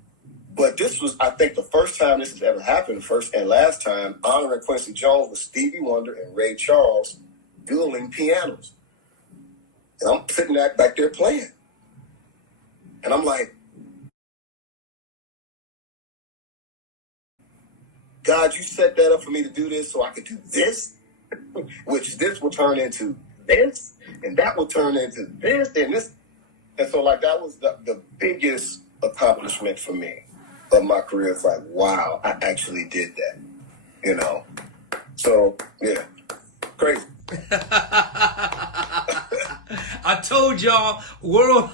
But this was, I think, the first time this has ever happened, first and last time, honoring Quincy Jones with Stevie Wonder and Ray Charles dueling pianos. And I'm sitting back there playing. And I'm like, God, you set that up for me to do this so I could do this, which this will turn into this, and that will turn into this, and this. And so, like, that was the biggest accomplishment for me of my career. It's like, wow, I actually did that, you know? So, yeah, crazy. I told y'all, world,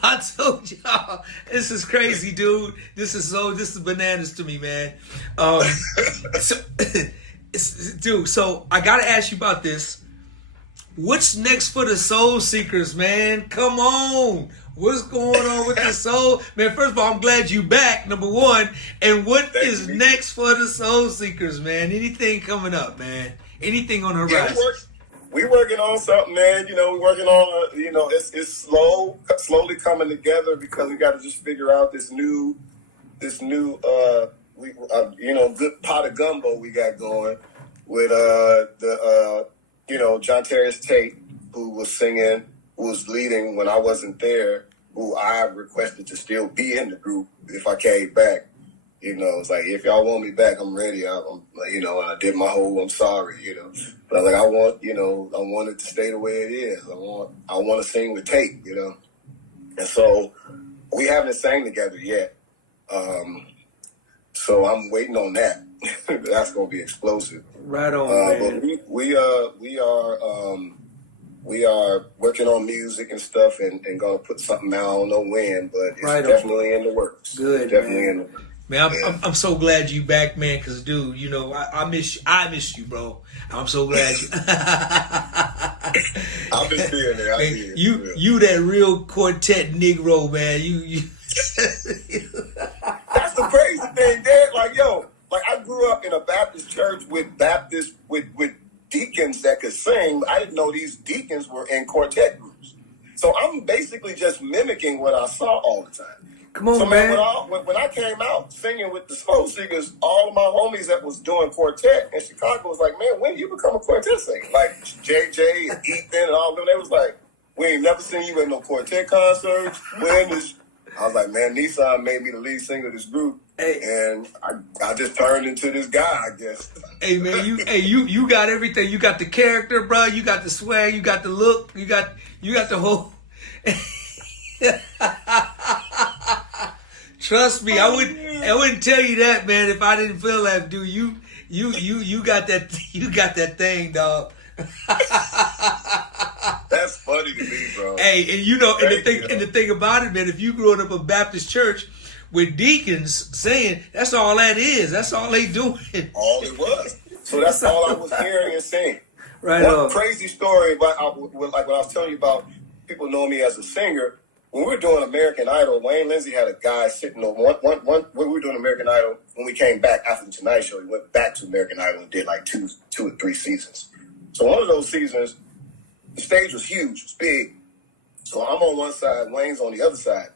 this is crazy, dude. This is bananas to me, man. So I gotta ask you about this. What's next for the Soul Seekers, man? Come on. What's going on with the soul? Man, first of all, I'm glad you back, number one. And what is next for the Soul Seekers, man? Anything coming up, man? Anything on the horizon? We're working on something, man. You know, we're working on, it's slowly coming together because we got to just figure out this new, good pot of gumbo we got going with John Terrence Tate, who was singing, who was leading when I wasn't there, who I requested to still be in the group if I came back. You know, it's like, if y'all want me back, I'm ready. I'm I did my whole, I'm sorry, But I was like, I want it to stay the way it is. I want to sing with Tate, And so we haven't sang together yet. So I'm waiting on that. That's going to be explosive. Right on, man. But we are working on music and stuff and going to put something out. I don't know when, but it's definitely in the works. Good, definitely man. in the works. Man, I'm so glad you back, man. Cause, dude, I miss you, bro. I'm so glad you. I've been seeing it. Man, you that real quartet Negro, man. You. That's the crazy thing, Dad. Like, I grew up in a Baptist church with deacons that could sing. I didn't know these deacons were in quartet groups. So I'm basically just mimicking what I saw all the time. Come on, so, man. When I came out singing with the Soul Seekers, all of my homies that was doing quartet in Chicago was like, man, when did you become a quartet singer? Like JJ and Ethan and all of them, they was like, we ain't never seen you at no quartet concerts. I was like, man, Nissan made me the lead singer of this group. Hey. And I just turned into this guy, I guess. Hey, man, you got everything. You got the character, bro. You got the swag. You got the look. You got the whole... Trust me, I wouldn't tell you that, man, if I didn't feel that, dude. You got that thing, dog. That's funny to me, bro. Hey, and the thing about it, man, if you grew up a Baptist church with deacons saying, that's all that is. That's all they doing. All it was. So that's all I was hearing and saying. Right. One crazy story about, like what I was telling you about, people know me as a singer. When we were doing American Idol, Wayne Lindsay had a guy sitting on when we were doing American Idol, when we came back after the Tonight Show, he went back to American Idol and did like two or three seasons. So one of those seasons, the stage was huge, it was big. So I'm on one side, Wayne's on the other side.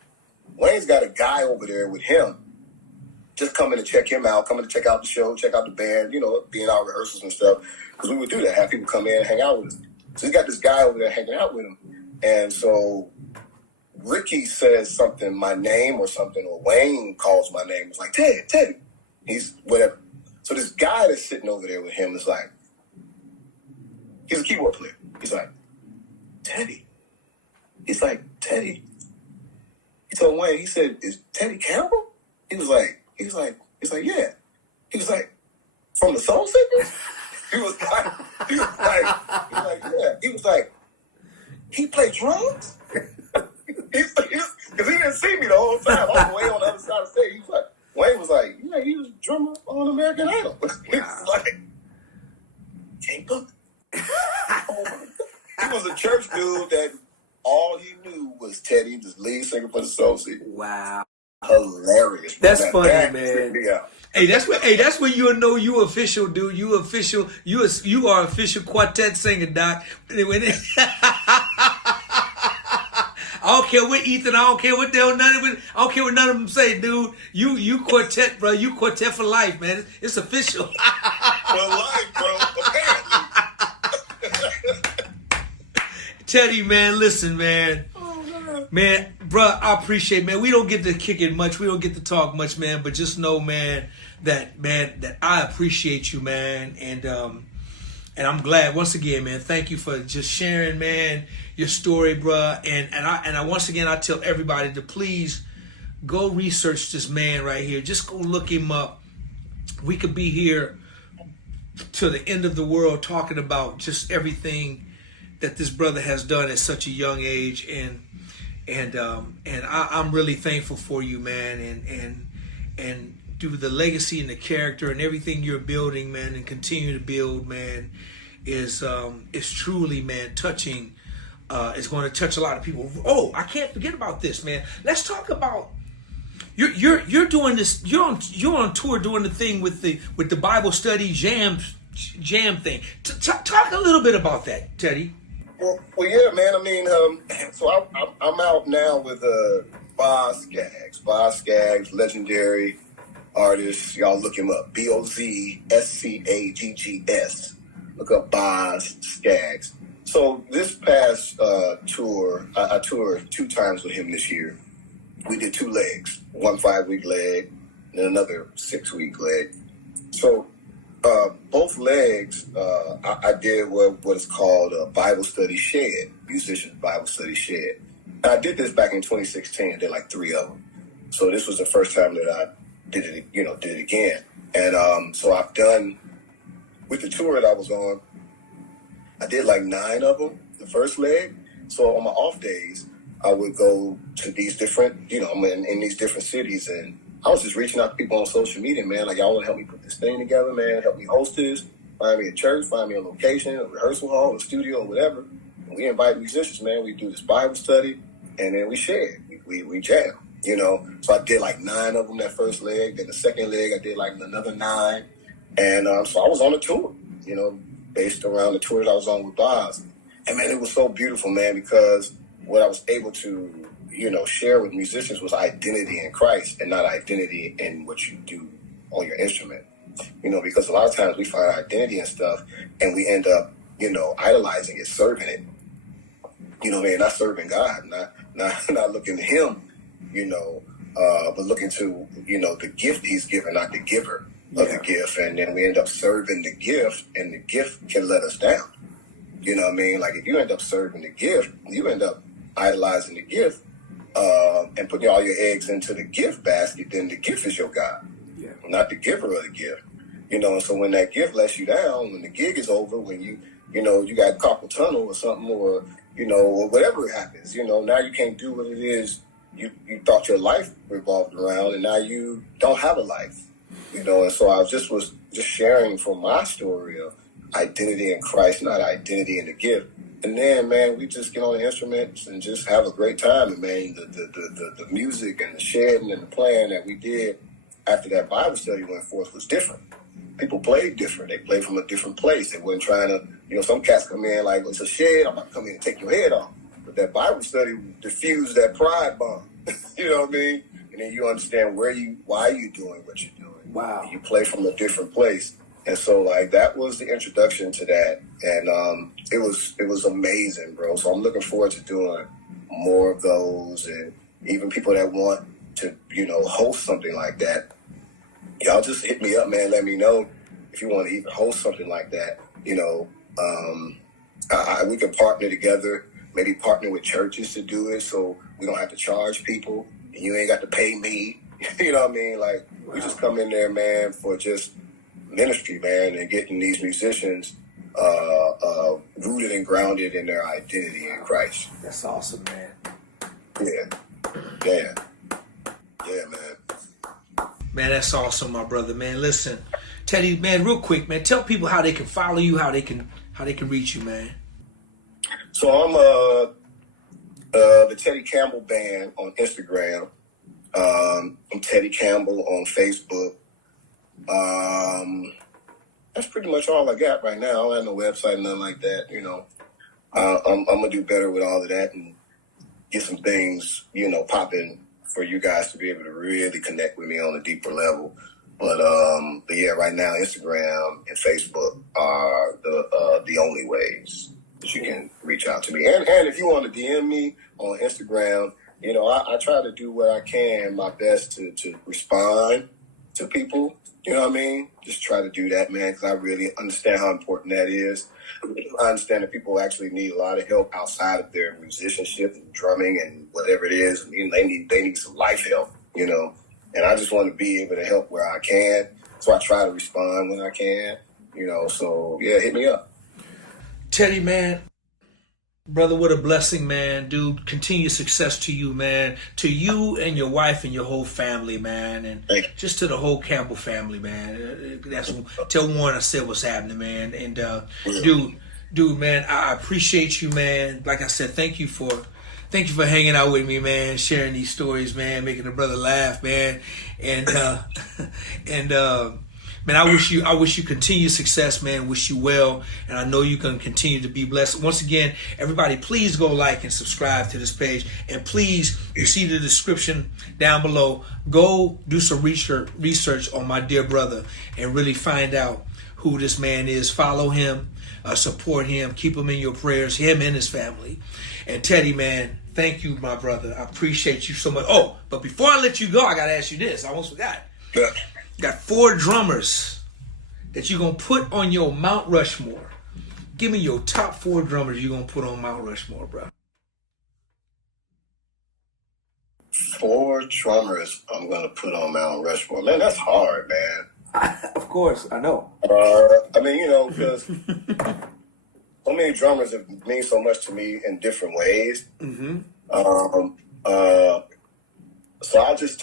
Wayne's got a guy over there with him, just coming to check him out, coming to check out the show, check out the band, you know, be in our rehearsals and stuff. Because we would do that, have people come in and hang out with us. So he's got this guy over there hanging out with him. And so Ricky says something, my name or something, or Wayne calls my name. It's like, Teddy. He's whatever. So this guy that's sitting over there with him is like, he's a keyboard player. He's like, Teddy. He's like, Teddy. He told Wayne, he said, is Teddy Campbell? He was like, yeah. He was like, from the Soul Singers? He was like, yeah. He was like, he played drums? Because he didn't see me the whole time. I was way on the other side of the stage. He was like, Wayne was like, yeah, he was a drummer on American Idol. He was like, Campbell? Oh my God. He was a church dude that all he knew was Teddy, the lead singer for the Soul Singers. Wow. Hilarious. That's funny, man. Me out. Hey, that's when you'll know you official, dude. You official. You are official quartet singer, Doc. I don't care what Ethan. I don't care what I don't care what none of them say, dude. You quartet, bro. You quartet for life, man. It's official. For life, bro. Apparently. Teddy, man, listen, man. Man, bro, I appreciate, man. We don't get to kick it much. We don't get to talk much, man. But just know, man, that I appreciate you, man. And I'm glad once again, man. Thank you for just sharing, man, your story, bro. And I once again I tell everybody to please go research this man right here. Just go look him up. We could be here to the end of the world talking about just everything that this brother has done at such a young age, and I'm really thankful for you, man, and due to the legacy and the character and everything you're building, man, and continue to build, man, is truly, man, touching. It's going to touch a lot of people. Oh, I can't forget about this, man. Let's talk about you're doing this. You're on tour doing the thing with the Bible study jam thing. Talk a little bit about that, Teddy. Well, yeah, man. I mean, so I'm out now with Boz Scaggs. Boz Scaggs, legendary artist. Y'all look him up. BOZSCAGGS. Look up Boz Scaggs. So this past tour, I toured 2 times with him this year. We did 2 legs, 1 5-week leg and another 6-week leg. So both legs, I did what is called a Bible study shed, musicians Bible study shed. And I did this back in 2016. I did like 3 of them. So this was the first time that I did it again. And so I've done, with the tour that I was on, I did like 9 of them, the first leg. So on my off days, I would go to these different, I'm in these different cities, and I was just reaching out to people on social media, man. Like, y'all want to help me put this thing together, man? Help me host this. Find me a church, find me a location, a rehearsal hall, a studio, or whatever. And we invite musicians, man. We do this Bible study, and then we share. We jam, So I did like 9 of them that first leg. Then the second leg, I did like another 9. And so I was on a tour, based around the tour that I was on with Boz. And, man, it was so beautiful, man, because what I was able to share with musicians was identity in Christ and not identity in what you do on your instrument. Because a lot of times we find identity in stuff and we end up, idolizing it, serving it. Not serving God, not looking to Him, but looking to, the gift He's given, not the giver of the gift. And then we end up serving the gift, and the gift can let us down. You know what I mean? Like, if you end up serving the gift, you end up idolizing the gift, and putting all your eggs into the gift basket, then the gift is your God, not the giver of the gift. And so when that gift lets you down, when the gig is over, when you got carpal tunnel or something, or whatever happens, now you can't do what it is you thought your life revolved around, and now you don't have a life, And so I was just sharing from my story of identity in Christ, not identity in the gift. And then, man, we just get on the instruments and just have a great time. And, man, the music and the shedding and the playing that we did after that Bible study went forth was different. People played different. They played from a different place. They weren't trying to, some cats come in like, it's a shed, I'm about to come in and take your head off. But that Bible study diffused that pride bomb. You know what I mean? And then you understand why you doing what you're doing. Wow. And you play from a different place. And so, like, that was the introduction to that. And it was amazing, bro. So I'm looking forward to doing more of those. And even people that want to, host something like that, y'all just hit me up, man. Let me know if you want to even host something like that. We can partner together, maybe partner with churches to do it so we don't have to charge people and you ain't got to pay me. You know what I mean? Like, we just come in there, man, for just ministry, man, and getting these musicians rooted and grounded in their identity in Christ. That's awesome, man. Yeah, man. Man, that's awesome, my brother, man. Listen, Teddy, man, real quick, man, tell people how they can follow you, how they can reach you, man. So I'm the Teddy Campbell Band on Instagram. I'm Teddy Campbell on Facebook. That's pretty much all I got right now. I don't have no website, nothing like that. I'm gonna do better with all of that and get some things, popping for you guys to be able to really connect with me on a deeper level. But yeah, right now Instagram and Facebook are the only ways that you can reach out to me. And if you want to DM me on Instagram, I try to do what I can, my best to respond to people. You know what I mean? Just try to do that, man, because I really understand how important that is. I understand that people actually need a lot of help outside of their musicianship and drumming and whatever it is. I mean, they need some life help, And I just want to be able to help where I can. So I try to respond when I can, So, yeah, hit me up. Teddy, man. Brother, what a blessing, man. Dude, continued success to you, man. To you and your wife and your whole family, man. And just to the whole Campbell family, man. Tell Warren I said what's happening, man. And, dude, man, I appreciate you, man. Like I said, thank you for hanging out with me, man, sharing these stories, man, making a brother laugh, man. And, man, I wish you continued success, man. Wish you well, and I know you can continue to be blessed. Once again, everybody, please go like and subscribe to this page, and please, you see the description down below. Go do some research on my dear brother and really find out who this man is. Follow him, support him, keep him in your prayers, him and his family. And Teddy, man, thank you, my brother. I appreciate you so much. Oh, but before I let you go, I gotta ask you this. I almost forgot. Yeah. Got 4 drummers that you're going to put on your Mount Rushmore. Give me your top 4 drummers you're going to put on Mount Rushmore, bro. 4 drummers I'm going to put on Mount Rushmore. Man, that's hard, man. Of course, I know. Because so many drummers have mean so much to me in different ways. Mm-hmm. So I just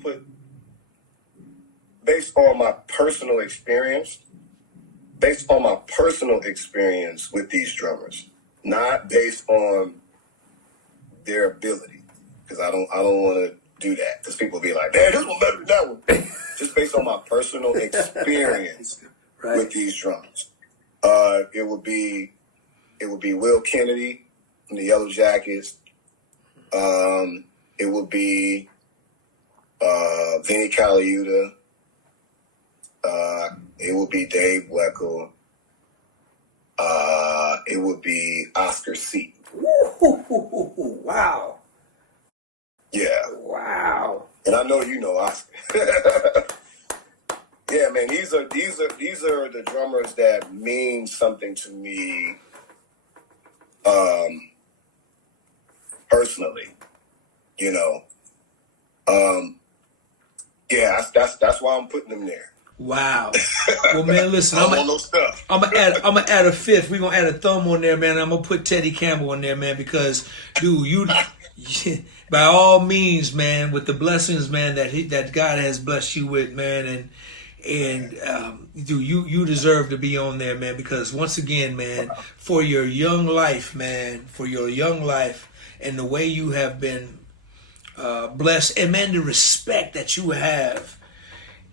put, based on my personal experience with these drummers, not based on their ability, because I don't want to do that, because people be like, man, this one better than that one. Just based on my personal experience with these drummers, it would be Will Kennedy from the Yellow Jackets. It would be Vinnie Colaiuta. It would be Dave Weckl. It would be Oscar C. Wow. Yeah. Wow. And I know you know Oscar. Yeah, man, these are the drummers that mean something to me personally. Yeah, that's why I'm putting them there. Wow. Well, man, listen, I don't know stuff. I'm gonna add a 5th. We're gonna add a thumb on there, man. I'm gonna put Teddy Campbell on there, man, because, dude, you by all means, man, with the blessings, man, that God has blessed you with, man, And you deserve to be on there, man, because once again, man, for your young life, man, for your young life and the way you have been blessed, and man, the respect that you have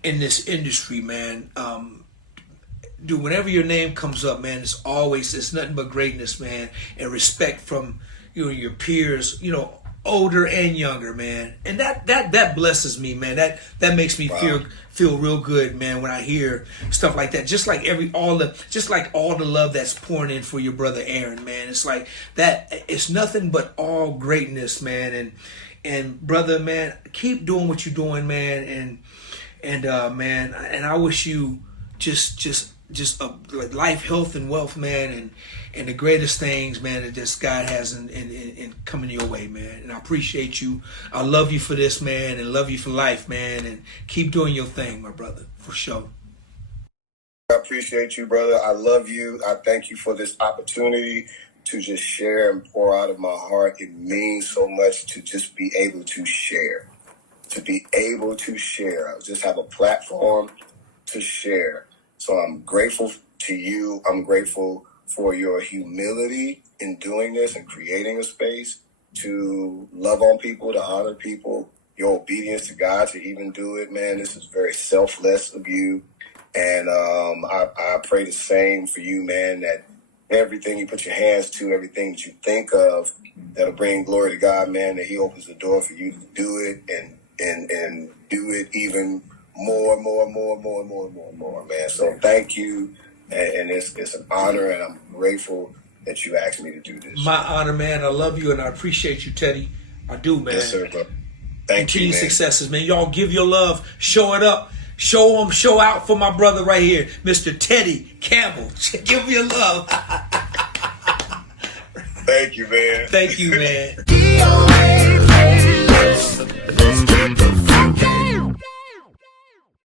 in this industry, man. Dude, whenever your name comes up, man, it's nothing but greatness, man, and respect from your peers, older and younger, man, and that blesses me, man. That makes me feel real good, man, when I hear stuff like that. Just like all the love that's pouring in for your brother Aaron, man. It's like that. It's nothing but all greatness, man. And brother, man, keep doing what you're doing, man. And man, and I wish you just like life, health, and wealth, man, and the greatest things, man, that this God has in coming your way, man. And I appreciate you. I love you for this, man, and love you for life, man. And keep doing your thing, my brother, for sure. I appreciate you, brother. I love you. I thank you for this opportunity to just share and pour out of my heart. It means so much to just be able to share. To be able to share. I just have a platform to share. So I'm grateful to you. I'm grateful for your humility in doing this and creating a space to love on people, to honor people, your obedience to God to even do it, man. This is very selfless of you. And I pray the same for you, man, that everything you put your hands to, everything that you think of that'll bring glory to God, man, that he opens the door for you to do it and do it even more, man. So thank you, and it's an honor, and I'm grateful that you asked me to do this. My honor, man. I love you, and I appreciate you, Teddy. I do, man. Yes, sir, bro. Thank you, man. Successes, man. Y'all give your love, show it up, show out for my brother right here, Mr. Teddy Campbell. Give me your love. Thank you, man. Thank you, man. DOA playlist. Let's get the funk